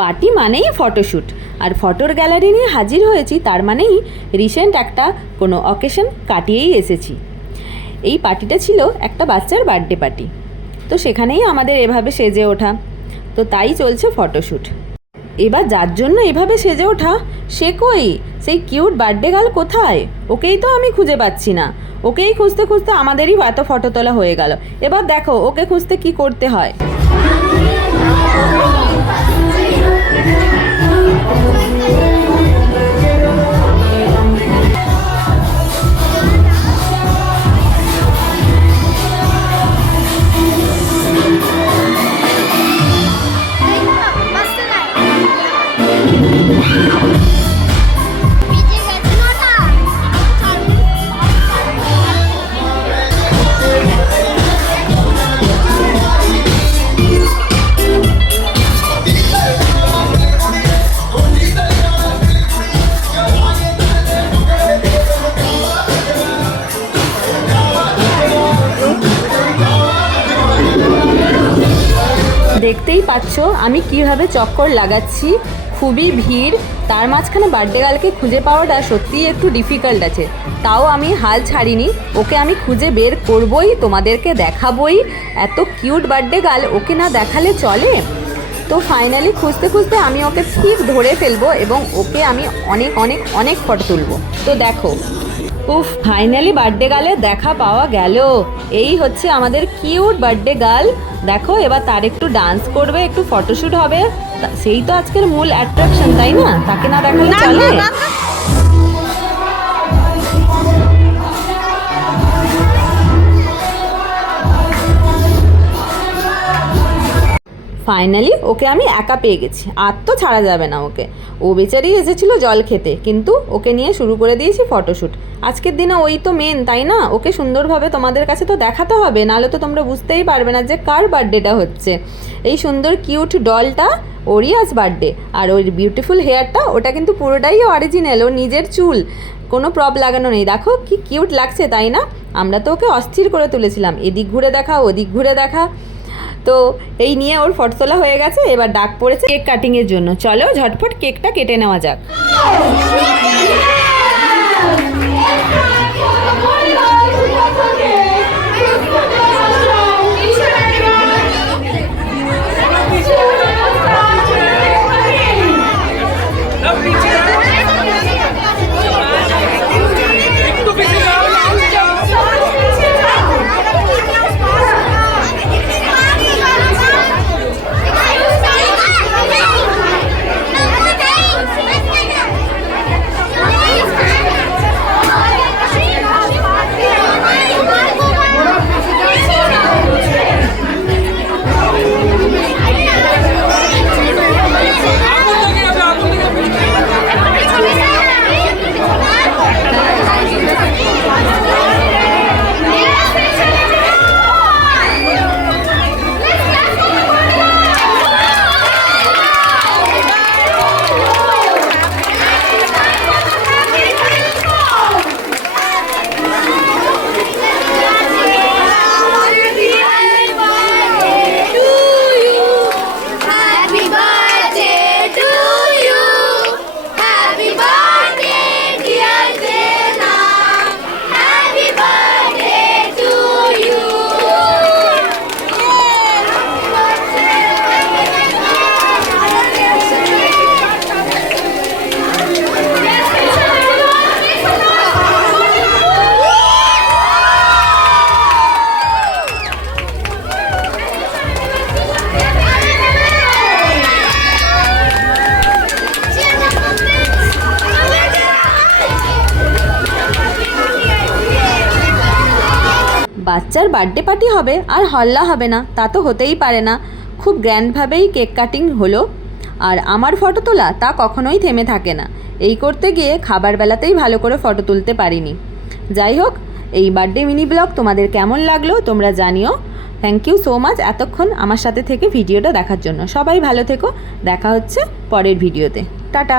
Party মানেই photoshoot, আর ফটোর gallery নিয়ে হাজির হয়েছি, তার মানেই রিসেন্ট একটা কোনো অকেশন কাটিয়েই এসেছি। এই পার্টিটা ছিল একটা বাচ্চার বার্থডে পার্টি, তো সেখানেই আমাদের এভাবে সেজে ওঠা, তো তাই চলছে ফটোশ্যুট। এবার যার জন্য এভাবে সেজে ওঠা, সে কই, সেই কিউট বার্থডে গার্ল কোথায়? ওকেই তো আমি খুঁজে পাচ্ছি না। ওকেই খুঁজতে খুঁজতে আমাদেরই এত ফটো তোলা হয়ে গেল। এবার দেখো ওকে খুঁজতে কি করতে হয়। দেখতেই পাচ্ছ আমি কিভাবে চক্কর লাগাচ্ছি, খুবই ভিড়, তার মাঝখানে বার্থডে গার্লকে খুঁজে পাওয়াটা সত্যিই একটু ডিফিকাল্ট আছে। তাও আমি হাল ছাড়িনি, ওকে আমি খুঁজে বের করবই, তোমাদেরকে দেখাবই। এত কিউট বার্থডে গার্ল, ওকে না দেখালে চলে? তো ফাইনালি খুঁজতে খুঁজতে আমি ওকে ঠিক ধরে ফেলবো এবং ওকে আমি অনেক অনেক অনেক ফটো তুলবো। তো দেখো, উফ, ফাইনালি বার্থডে গার্লের দেখা পাওয়া গেল। এই হচ্ছে আমাদের কিউট বার্থডে গার্ল। দেখো এবার তার একটু ডান্স করবে, একটু ফটোশ্যুট হবে, সেই তো আজকের মূল অ্যাট্রাকশন, তাই না? তাকে না দেখালে চলে? ফাইনালি ওকে আমি একা পেয়ে গেছি, আর তো ছাড়া যাবে না ওকে। ও বেচারি এসেছিলো জল খেতে, কিন্তু ওকে নিয়ে শুরু করে দিয়েছি ফটোশ্যুট। আজকের দিনে ওই তো মেন, তাই না? ওকে সুন্দরভাবে তোমাদের কাছে তো দেখাতে হবে, নাহলে তো তোমরা বুঝতেই পারবে না যে কার বার্থডেটা হচ্ছে। এই সুন্দর কিউট ডলটা ওরই আজ বার্থডে, আর ওর বিউটিফুল হেয়ারটা ওটা কিন্তু পুরোটাই অরিজিনাল, ওর নিজের চুল, কোনো প্রপ লাগানো নেই। দেখো কি কিউট লাগছে, তাই না? আমরা তো ওকে অস্থির করে তুলেছিলাম, এদিক ঘুরে দেখা ওদিক ঘুরে দেখা। তো এই নিয়ে ওর ফটো তোলা হয়ে গেছে, এবার ডাক পড়েছে কেক কাটিংয়ের জন্য। চলো ঝটফট কেকটা কেটে নেওয়া যাক। বাচ্চার বার্থডে পার্টি হবে আর হল্লা হবে না, তা তো হতেই পারে না। খুব গ্র্যান্ডভাবেই কেক কাটিং হলো, আর আমার ফটো তোলা তা কখনোই থেমে থাকে না। এই করতে গিয়ে খাবার বেলাতেই ভালো করে ফটো তুলতে পারিনি। যাই হোক, এই বার্থডে মিনি ব্লগ তোমাদের কেমন লাগলো তোমরা জানিও। থ্যাংক ইউ সো মাচ এতক্ষণ আমার সাথে থেকে ভিডিওটা দেখার জন্য। সবাই ভালো থেকো, দেখা হচ্ছে পরের ভিডিওতে। টাটা।